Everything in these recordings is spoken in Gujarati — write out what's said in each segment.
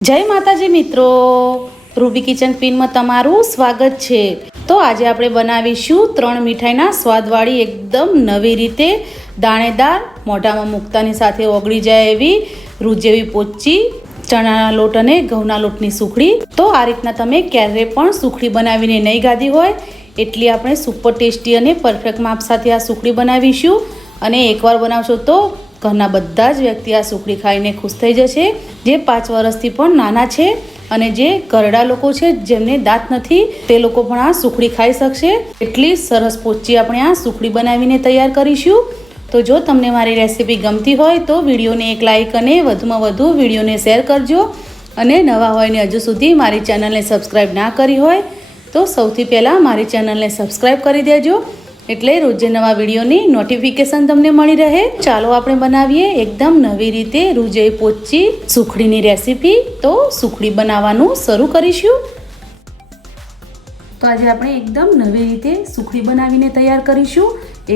જય માતાજી મિત્રો. રૂબી કિચન ક્વીનમાં તમારું સ્વાગત છે. તો આજે આપણે બનાવીશું ત્રણ મીઠાઈના સ્વાદવાળી એકદમ નવી રીતે દાણેદાર, મોઢામાં મૂકતાની સાથે ઓગળી જાય એવી રૂજેવી પોચી, ચણાના લોટ અને ઘઉંના લોટની સુખડી. તો આ રીતના તમે ક્યારે પણ સુખડી બનાવીને નહીં ગાધી હોય. એટલી આપણે સુપર ટેસ્ટી અને પરફેક્ટ માપ સાથે આ સુખડી બનાવીશું. અને એકવાર બનાવશો તો ઘરના બધા જ વ્યક્તિ આ સુખડી ખાઈને ખુશ થઈ જશે. જે પાંચ વર્ષથી પણ નાના છે અને જે ઘરડા લોકો છે જેમને દાંત નથી, તે લોકો પણ આ સુખડી ખાઈ શકશે. એટલી સરસ પોચી આપણે આ સુખડી બનાવીને તૈયાર કરીશું. તો જો તમને મારી રેસીપી ગમતી હોય તો વિડીયોને એક લાઈક અને વધુમાં વધુ વિડીયોને શેર કરજો. અને નવા હોય ને હજુ સુધી મારી ચેનલને સબસ્ક્રાઈબ ના કરી હોય તો સૌથી પહેલાં મારી ચેનલને સબસ્ક્રાઈબ કરી દેજો. એટલે રોજે નવા વિડીયોની નોટિફિકેશન તમને મળી રહે. ચાલો આપણે બનાવીએ એકદમ નવી રીતે રૂજે પોચી સુખડીની રેસીપી તો સુખડી બનાવવાનું શરૂ કરીશું. તો આજે આપણે એકદમ નવી રીતે સુખડી બનાવીને તૈયાર કરીશું.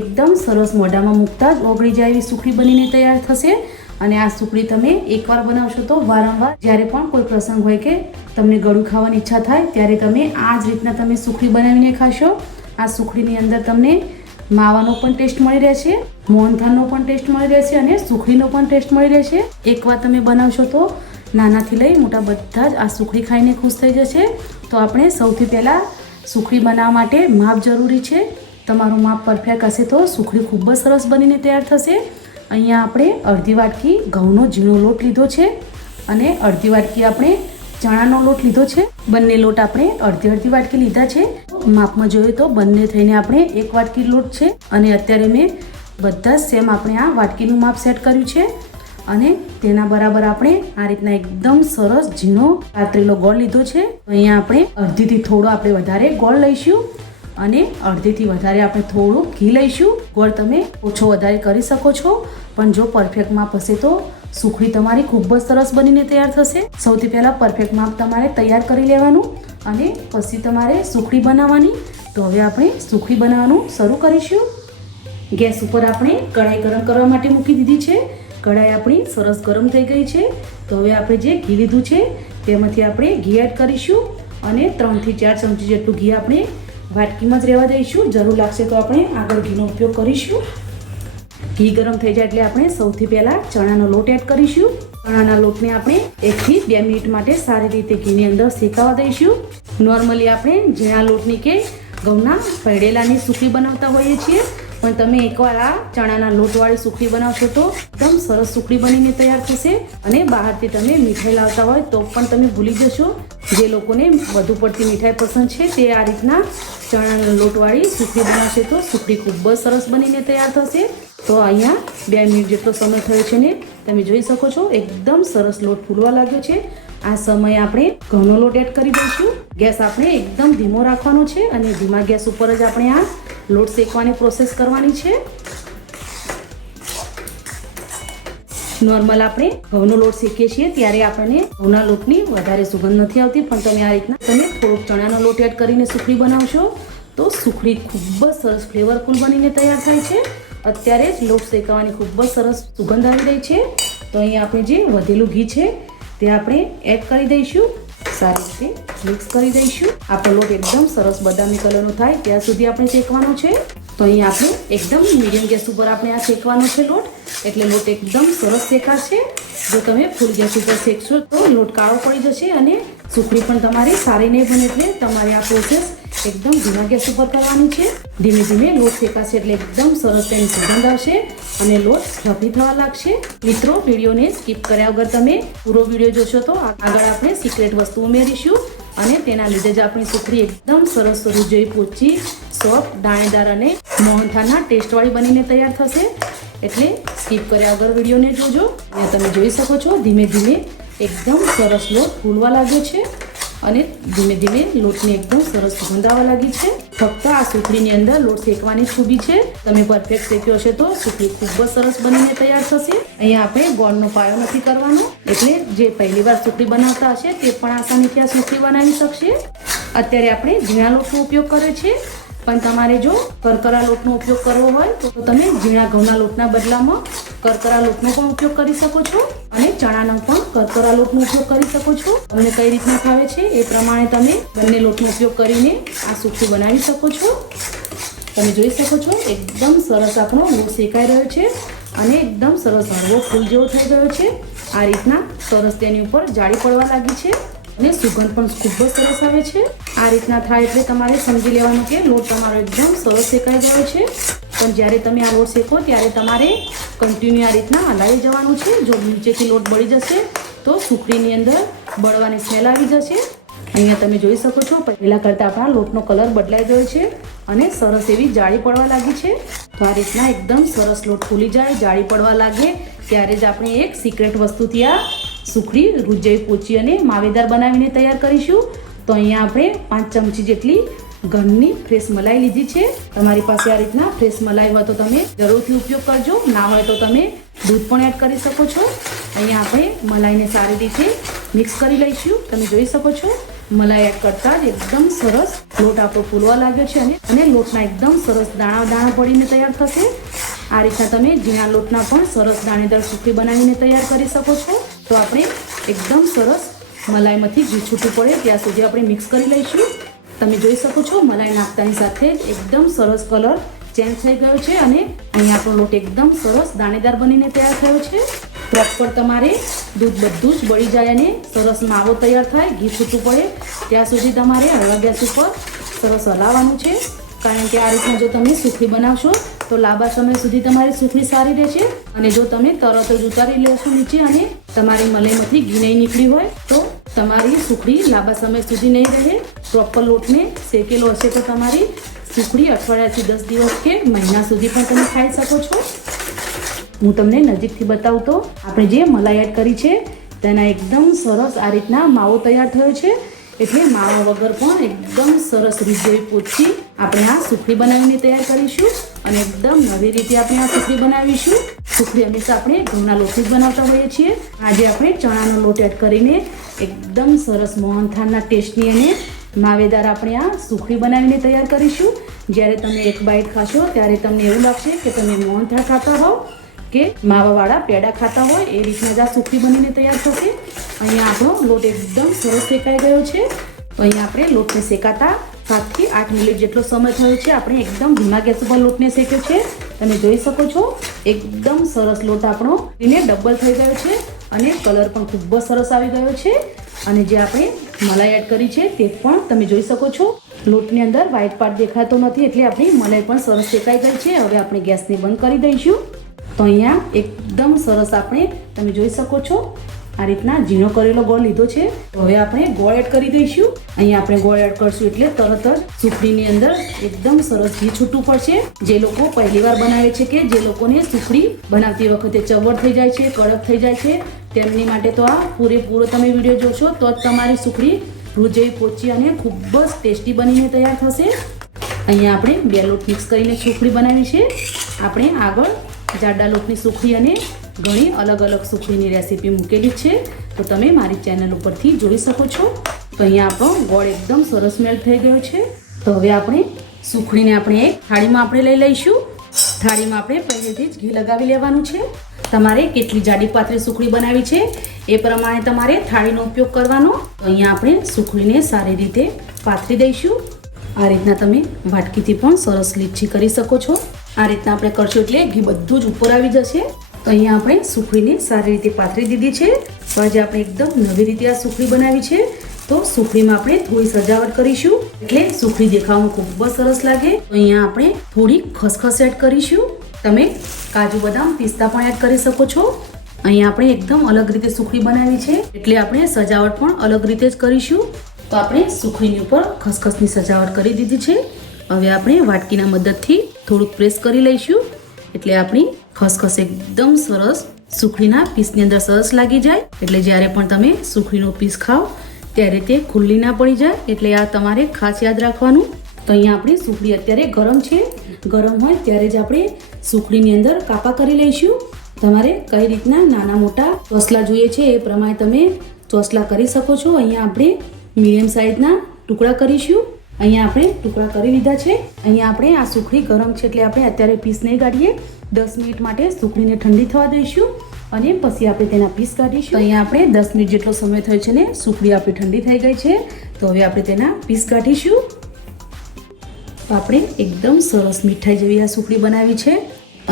એકદમ સરસ મોઢામાં મૂકતા જ ઓગળી જાય એવી સુખડી બનીને તૈયાર થશે. અને આ સુખડી તમે એકવાર બનાવશો તો વારંવાર જ્યારે પણ કોઈ પ્રસંગ હોય કે તમને ગળું ખાવાની ઈચ્છા થાય, ત્યારે તમે આ જ રીતના તમે સુખડી બનાવીને ખાશો. આ સુખડીની અંદર તમને માવાનો પણ ટેસ્ટ મળી રહેશે, મોહનથાળનો પણ ટેસ્ટ મળી રહેશે અને સુખડીનો પણ ટેસ્ટ મળી રહેશે. એકવાર તમે બનાવશો તો નાનાથી લઈ મોટા બધા જ આ સુખડી ખાઈને ખુશ થઈ જશે. તો આપણે સૌથી પહેલાં સુખડી બનાવવા માટે માપ જરૂરી છે. તમારું માપ પરફેક્ટ હશે તો સુખડી ખૂબ જ સરસ બનીને તૈયાર થશે. અહીંયા આપણે અડધી વાટકી ઘઉંનો ઝીણો લોટ લીધો છે અને અડધી વાટકી આપણે ચણાનો લોટ લીધો છે. બંને લોટ આપણે અડધી અડધી વાટકી લીધા છે. માપમાં જોઈએ તો બંને થઈને આપણે એક વાટકી લોટ છે અને અત્યારે મેં બધા સેમ આપણે આ વાટકીનું માપ સેટ કર્યું છે અને તેના બરાબર આપણે આ રીતના એકદમ સરસ ઝીણો પાતળેલો ગોળ લીધો છે. અહીંયા આપણે અડધીથી થોડો આપણે વધારે ગોળ લઈશું અને અડધીથી વધારે આપણે થોડું ઘી લઈશું. ગોળ તમે ઓછો વધારે કરી શકો છો, પણ જો પરફેક્ટ માપ હશે તો સુખડી તમારી ખૂબ જ સરસ બનીને તૈયાર થશે. સૌથી પહેલાં પરફેક્ટ માપ તમારે તૈયાર કરી લેવાનું. અને પછી તમારે સુખડી બનાવવાની. તો હવે આપણે સુખડી બનાવવાનું શરૂ કરીશું. ગેસ ઉપર આપણે કઢાઈ ગરમ કરવા માટે મૂકી દીધી છે. કઢાઈ આપણી સરસ ગરમ થઈ ગઈ છે. તો હવે આપણે જે ઘી લીધું છે, તેમાંથી આપણે ઘી એડ કરીશું અને ત્રણથી ચાર ચમચી જેટલું ઘી આપણે વાટકીમાં જ રહેવા દઈશું. જરૂર લાગશે તો આપણે આગળ ઘીનો ઉપયોગ કરીશું. ઘી ગરમ થઈ જાય એટલે આપણે સૌથી પહેલાં ચણાનો લોટ એડ કરીશું. ચણાના લોટને આપણે એકથી બે મિનિટ માટે સારી રીતે ઘીની અંદર શેકાવા દઈશું. નોર્મલી આપણે ઝીણા લોટની કે ઘઉંના પડેલાની સુખડી બનાવતા હોઈએ છીએ, પણ તમે એકવાર આ ચણાના લોટવાળી સુખડી બનાવશો તો એકદમ સરસ સુખડી બનીને તૈયાર થશે અને બહારથી તમે મીઠાઈ લાવતા હોય તો પણ તમે ભૂલી જશો. જે લોકોને વધુ પડતી મીઠાઈ પસંદ છે તે આ રીતના ચણાના લોટવાળી સુખડી બનાવશે તો સુખડી ખૂબ જ સરસ બનીને તૈયાર થશે. તો અહીંયા બે મિનિટ જેટલો સમય થયો છે ને, તમે જોઈ શકો છો, એકદમ સરસ લોટ ફૂલવા લાગ્યો છે. આ સમયે આપણે ઘઉંનો લોટ એડ કરી દઈશું. ગેસ આપણે એકદમ ધીમો રાખવાનો છે અને ધીમા ગેસ ઉપર જ આપણે આ લોટ શેકવાની પ્રોસેસ કરવાની છે. નોર્મલ આપણે ઘઉંનો લોટ શેકીએ છીએ, ત્યારે આપણને ઘઉંના લોટની વધારે સુગંધ નથી આવતી, પણ તમે આ રીતના તમે થોડોક ચણાનો લોટ એડ કરીને સુખડી બનાવશો. તો સુખડી ખૂબ જ સરસ ફ્લેવરફુલ બનીને તૈયાર થાય છે. અત્યારે જ લોટ શેકાવાની ખૂબ જ સરસ સુગંધ આવી રહી છે. તો અહીંયા આપણે જે વધેલું ઘી છે, તે આપણે એડ કરી દઈશું. સારી રીતે મિક્સ કરી દઈશું. આપણો લોટ એકદમ સરસ બદામી કલરનો થાય ત્યાં સુધી આપણે શેકવાનો છે. તો અહીં આપણે એકદમ મીડિયમ ગેસ ઉપર આપણે આ શેકવાનો છે લોટ. એટલે લોટ એકદમ સરસ શેકાશે. જો તમે ફૂલ ગેસ ઉપર શેકશો તો લોટ કાળો પડી જશે અને સુખડી પણ તમારી સારી નહીં બને એટલે તમારે આ પ્રોસેસ એકદમ ધીમા ગેસ ઉપર કરવાની છે. ધીમે ધીમે લોટ શેકાશે એટલે એકદમ સરસ તેની સુગંધ આવશે અને લોટ ફ્લફી થવા લાગશે. મિત્રો, વિડીયોને સ્કીપ કર્યા વગર તમે પૂરો વીડિયો જોશો તો આગળ આપણે સિક્રેટ વસ્તુ ઉમેરીશું અને તેના લીધે જ આપણી સુખડી એકદમ સરસ રૂજોઈ પોચી સોફ્ટ દાણેદાર અને મોહનથાના ટેસ્ટવાળી બનીને તૈયાર થશે. એટલે સ્કીપ કર્યા વગર વિડીયોને જોજો. અને તમે જોઈ શકો છો ધીમે ધીમે એકદમ સરસ લોટ ફૂલવા લાગ્યો છે અને ધીમે ધીમે લોટની એકદમ સરસ ગુંદાવા લાગી છે. ફક્ત આ સુખડીની અંદર લોટ શેકવાની ખૂબી છે. તમે પરફેક્ટ શેક્યો છે તો સુખડી ખૂબ જ સરસ બનીને તૈયાર થશે. અહીંયા આપણે ગોળનો પાયો નથી કરવાનો. એટલે જે પહેલી વાર સુખડી બનાવતા હશે તે પણ આસાનીથી આ સુખડી બનાવી શકશે. અત્યારે આપણે ઝીણા લોટનો ઉપયોગ કરે છે. પણ તમારે જો કરકરા લોટનો ઉપયોગ કરવો હોય તો તમે ઝીણા ઘઉંના લોટના બદલામાં કરકરા લોટનો પણ ઉપયોગ કરી શકો છો અને ચણાનો પણ કરકરા લોટનો ઉપયોગ કરી શકો છો. તમને કઈ રીતના ફાવે છે એ પ્રમાણે તમે બંને લોટનો ઉપયોગ કરીને આ સુખડી બનાવી શકો છો. તમે જોઈ શકો છો એકદમ સરસ આપણો લોટ શેકાઈ રહ્યો છે અને એકદમ સરસ હળવો ફૂલ જેવો થઈ ગયો છે. આ રીતના સરસ તેની ઉપર જાળી પડવા લાગી છે અને સુગંધ પણ ખૂબ જ સરસ આવે છે. આ રીતના થાય એટલે તમારે સમજી લેવાનું કે લોટ તમારો એકદમ સરસ શેકાઈ ગયો છે. પણ જ્યારે તમે આ લોટ શેકો ત્યારે તમારે કન્ટિન્યુ આ રીતના હલાવી જવાનું છે. જો નીચેથી લોટ બળી જશે, તો સુખડીની અંદર બળવાની સ્મેલ આવી જશે. અહીંયા તમે જોઈ શકો છો, પહેલાં કરતાં આપણા લોટનો કલર બદલાઈ ગયો છે અને સરસ એવી જાળી પડવા લાગી છે. તો આ રીતના એકદમ સરસ લોટ ફૂલી જાય, જાળી પડવા લાગે, ત્યારે જ આપણે એક સિક્રેટ વસ્તુથી આ સુખડી રૂજઈ પોચી અને માવેદાર બનાવીને તૈયાર કરીશું. તો અહીંયા આપણે પાંચ ચમચી જેટલી ઘરની ફ્રેશ મલાઈ લીધી છે. તમારી પાસે આ રીતના ફ્રેશ મલાઈ હોય તો તમે જરૂરથી ઉપયોગ કરજો. ના હોય તો તમે દૂધ પણ એડ કરી શકો છો. અહીંયા આપણે મલાઈને સારી રીતે મિક્સ કરી લઈશું. તમે જોઈ શકો છો, મલાઈ એડ કરતાં જ એકદમ સરસ લોટ આપણો ફૂલવા લાગ્યો છે અને અને લોટના એકદમ સરસ દાણા દાણા પડીને તૈયાર થશે. આ રીતના તમે ઝીણા લોટના પણ સરસ દાણેદાર સૂકી બનાવીને તૈયાર કરી શકો છો. તો આપણે એકદમ સરસ મલાઈમાંથી ઘી છૂટું પડે ત્યાં સુધી આપણે મિક્સ કરી લઈશું. તમે જોઈ શકો છો મલાઈ નાખતાની સાથે એકદમ સરસ કલર ચેન્જ થઈ ગયો છે અને અહીંયા આપણો લોટ એકદમ સરસ દાણેદાર બનીને તૈયાર થયો છે. પ્રોપર તમારે દૂધ બધું જ બળી જાય અને સરસ માવો તૈયાર થાય, ઘી છૂટું પડે. ત્યાં સુધી તમારે હળવા ગેસ ઉપર સરસ હલાવવાનું છે. કારણ કે આ રીતના જો તમે સુખડી બનાવશો તો લાંબા સમય સુધી તમારી સુખડી સારી રહેશે. અને જો તમે તરત જ ઉતારી લેશો નીચે અને તમારી મલાઈમાંથી ઘી નહીં નીકળી હોય તો તમારી સુખડી લાંબા સમય સુધી નહીં રહે. પ્રોપર લોટને શેકેલો હશે તો તમારી સુખડી અઠવાડિયાથી દસ દિવસ કે મહિના સુધી પણ તમે ખાઈ શકો છો. હું તમને નજીકથી બતાવું તો આપણે જે મલાઈ એડ કરી છે, તેના એકદમ સરસ આ રીતના માવો તૈયાર થયો છે. એટલે માવો વગર પણ એકદમ સરસ રીતે પોચી આપણે આ સુખડી બનાવીને તૈયાર કરીશું અને એકદમ નવી રીતે આપણે આ સુખડી બનાવીશું. સુખડી હંમેશા આપણે ઘઉંના લોટથી જ બનાવતા હોઈએ છીએ. આજે આપણે ચણાનો લોટ એડ કરીને એકદમ સરસ મોહનથાળના ટેસ્ટની અને માવેદાર આપણે આ સુખડી બનાવીને તૈયાર કરીશું. જ્યારે તમે એક બાઈટ ખાશો ત્યારે તમને એવું લાગશે કે તમે મોહનથાળ ખાતા હોવ કે માવાવાળા પેડા ખાતા હોય, એ રીતના જ આ સુખડી બનીને તૈયાર થશે. અહીંયા આપણો લોટ એકદમ સરસ શેકાઈ ગયો છે. અહીંયા આપણે લોટને શેકાતા સાતથી આઠ મિનિટ જેટલો સમય થયો છે. આપણે એકદમ ધીમા ગેસ ઉપર લોટને શેક્યો છે. તમે જોઈ શકો છો, એકદમ સરસ લોટ આપણો એને ડબલ થઈ ગયો છે અને કલર પણ ખૂબ જ સરસ આવી ગયો છે. અને જે આપણે મલાઈ એડ કરી છે તે પણ તમે જોઈ શકો છો. લોટની અંદર વ્હાઈટ પાર્ટ દેખાતો નથી એટલે આપણી મલાઈ પણ સરસ શેકાઈ ગઈ છે. હવે આપણે ગેસને બંધ કરી દઈશું. તો અહીંયા એકદમ સરસ આપણે તમે જોઈ શકો છો આ રીતના ઝીણો કરેલો ગોળ લીધો છે. તો હવે આપણે ગોળ એડ કરી દઈશું. અહીંયા આપણે ગોળ એડ કરશું એટલે તરત જ સુખડીની અંદર એકદમ સરસ ઘી છૂટું પડશે. જે લોકો પહેલીવાર બનાવે છે કે જે લોકોને સુખડી બનાવતી વખતે ચવડ થઈ જાય છે, કડક થઈ જાય છે, તેમની માટે તો આ પૂરેપૂરો તમે વીડિયો જોશો તો જ તમારી સુખડી રૂજેવી પોચી અને ખૂબ જ ટેસ્ટી બનીને તૈયાર થશે. અહીંયા આપણે બે લોટ મિક્સ કરીને સુખડી બનાવી છે. આપણે આગળ જાડા લોટની સુખડી અને ઘણી અલગ અલગ સુખડીની રેસીપી મૂકેલી છે. તો તમે મારી ચેનલ ઉપરથી જોઈ શકો છો. તો અહીંયા આપણો ગોળ એકદમ સરસ મેલ્ટ થઈ ગયો છે. તો હવે આપણે સુખડીને આપણે એક થાળીમાં આપણે લઈ લઈશું. થાળીમાં આપણે પહેલેથી જ ઘી લગાવી લેવાનું છે. તમારે કેટલી જાડી પાતળી સુખડી બનાવી છે એ પ્રમાણે તમારે થાળીનો ઉપયોગ કરવાનો. અહીંયા આપણે સુખડીને સારી રીતે પાથરી દઈશું. આ રીતના તમે વાટકીથી પણ સરસ લીચી કરી શકો છો. આ રીતના આપણે કરશું એટલે ઘી બધું જ ઉપર આવી જશે. તો અહીંયા આપણે સુખડીને સારી રીતે પાથરી દીધી છે. તો આજે આપણે એકદમ નવી રીતે આ સુખડી બનાવી છે. તો સુખડીમાં આપણે થોડી સજાવટ કરીશું. એટલે સુખડી દેખાવામાં ખૂબ જ સરસ લાગે. તો અહીંયા આપણે થોડી ખસખસ એડ કરીશું. તમે કાજુ બદામ પિસ્તા પણ એડ કરી શકો છો. અહીંયા આપણે એકદમ અલગ રીતે સુખડી બનાવી છે. એટલે આપણે સજાવટ પણ અલગ રીતે જ કરીશું. તો આપણે સુખડીની ઉપર ખસખસની સજાવટ કરી દીધી છે. હવે આપણે વાટકીના મદદથી થોડુંક પ્રેસ કરી લઈશું. એટલે આપણી ખસખસ એકદમ સરસ સુખડીના પીસની અંદર સરસ લાગી જાય. એટલે જ્યારે પણ તમે સુખડીનો પીસ ખાઓ, ત્યારે તે ખુલ્લી ના પડી જાય. એટલે આ તમારે ખાસ યાદ રાખવાનું. તો અહીંયા આપણી સુખડી અત્યારે ગરમ છે. ગરમ હોય ત્યારે જ આપણે સુખડીની અંદર કાપા કરી લઈશું. તમારે કઈ રીતના નાના મોટા ચોસલા જોઈએ છે એ પ્રમાણે તમે ચોસલા કરી શકો છો. અહીંયા આપણે મીડિયમ સાઇઝના ટુકડા કરીશું. અહીંયા આપણે ટુકડા કરી લીધા છે. અહીંયા આપણે આ સુખડી ગરમ છે એટલે આપણે અત્યારે પીસ નહીં કાઢીએ. દસ મિનિટ માટે સુખડીને ઠંડી થવા દઈશું અને પછી આપણે તેના પીસ કાઢીશું. અહીંયા આપણે દસ મિનિટ જેટલો સમય થયો છે ને, સુખડી આપણી ઠંડી થઈ ગઈ છે. તો હવે આપણે તેના પીસ કાઢીશું. આપણે એકદમ સરસ મીઠાઈ જેવી આ સુખડી બનાવી છે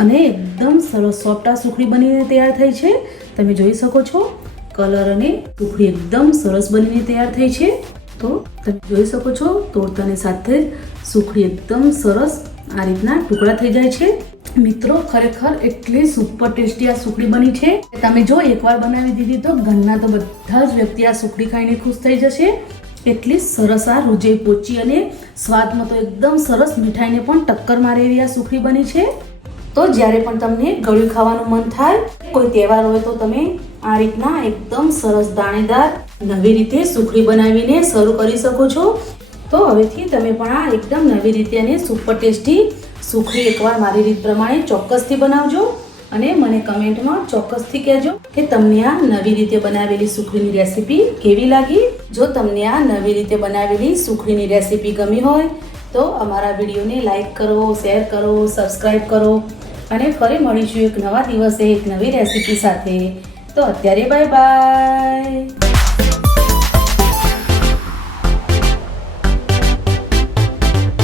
અને એકદમ સરસ સોફ્ટ આ સુખડી બનીને તૈયાર થઈ છે. તમે જોઈ શકો છો, કલર અને સુખડી એકદમ સરસ બનીને તૈયાર થઈ છે. તો તમે જોઈ શકો છો, તોડતાની સાથે જ સુખડી એકદમ સરસ આ રીતના ટુકડા થઈ જાય છે. મિત્રો, ખરેખર એટલી સુપર ટેસ્ટી આ સુખડી બની છે. તમે જો એકવાર બનાવી દીધી તો ઘરના તો બધા જ વ્યક્તિ આ સુખડી ખાઈને ખુશ થઈ જશે. એટલી સરસ આ રૂજે પોચી અને સ્વાદમાં તો એકદમ સરસ મીઠાઈને પણ ટક્કર મારે એવી આ સુખડી બની છે. તો જ્યારે પણ તમને ગળ્યું ખાવાનું મન થાય, કોઈ તહેવાર હોય તો તમે આ રીતના એકદમ સરસ દાણેદાર નવી રીતે સુખડી બનાવીને શરૂ કરી શકો છો. તો હવેથી તમે પણ આ એકદમ નવી રીતે અને સુપર ટેસ્ટી સુખડી એકવાર મારી રીત પ્રમાણે ચોક્કસથી બનાવજો અને મને કમેન્ટમાં ચોક્કસથી કહેજો કે તમને આ નવી રીતે બનાવેલી સુખડીની રેસીપી કેવી લાગી? જો તમને આ નવી રીતે બનાવેલી સુખડીની રેસીપી ગમી હોય, તો અમારા વિડીયોને લાઈક કરો, શેર કરો સબસ્ક્રાઈબ કરો અને ફરી મળીશું એક નવા દિવસે એક નવી રેસીપી સાથે. તો અત્યારે બાય બાય.